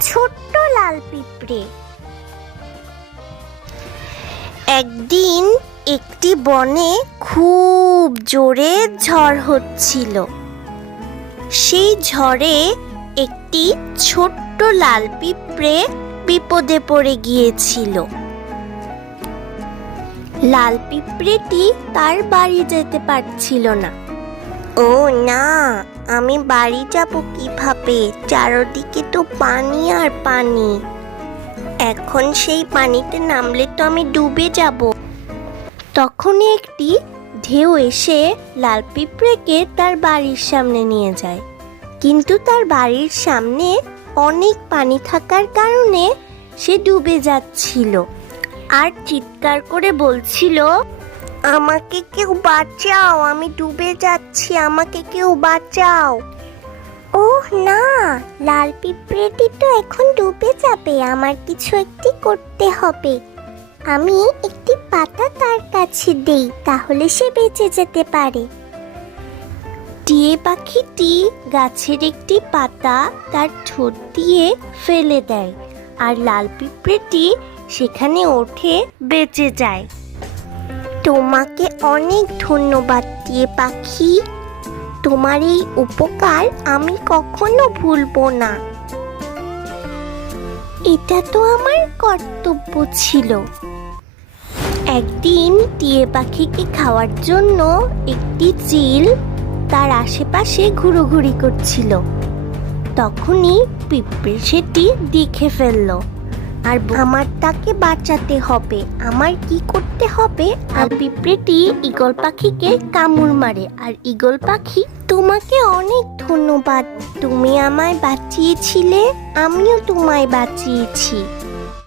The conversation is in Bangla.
ছোট্ট লাল পিঁপড়ে। একদিন একটি বনে খুব জোরে ঝড় হচ্ছিল। সেই ঝড়ে একটি ছোট্ট লাল পিঁপড়ে বিপদে পড়ে গিয়েছিল। লাল পিঁপড়েটি তার বাড়ি যেতে পারছিল না। ও না, আমি বাড়ি যাব কিভাবে? চারদিকে তো পানি আর পানি। এখন সেই পানিতে নামলে তো আমি ডুবে যাব। তখনই একটি ঢেউ এসে লাল পিঁপড়েকে তার বাড়ির সামনে নিয়ে যায়। কিন্তু তার বাড়ির সামনে অনেক পানি থাকার কারণে সে ডুবে যাচ্ছিল আর চিৎকার করে বলছিল, আমাকে কেউ বাঁচাও, আমি ডুবে যাচ্ছি, আমাকে কেউ বাঁচাও। ওহ না, লাল পিঁপড়েটি তো এখন ডুবে যাবে, আমার কিছু একটি করতে হবে। আমি একটি পাতা তার কাছে দেই, তাহলে সে বেঁচে যেতে পারে। টিয়ে পাখিটি গাছের একটি পাতা তার ঠোঁট দিয়ে ফেলে দেয় আর লাল পিঁপড়েটি সেখানে ওঠে বেঁচে যায়। তোমাকে অনেক ধন্যবাদ টিয়ে পাখি, তোমার এই উপকার আমি কখনো ভুলবো না। এটা তো আমার কর্তব্য ছিল। একদিন টিয়ে পাখিকে খাওয়ার জন্য একটি চিল তার আশেপাশে ঘুরোঘুরি করছিল। তখনই পিঁপড়ে সেটি দেখে ফেলল আর আমার তাকে বাঁচাতে হবে। আমার কি করতে হবে? আর পিঁপড়েটি ঈগল পাখিকে কামড় মারে আর ঈগল পাখি, তোমাকে অনেক ধন্যবাদ, তুমি আমায় বাঁচিয়েছিলে, আমিও তোমায় বাঁচিয়েছি।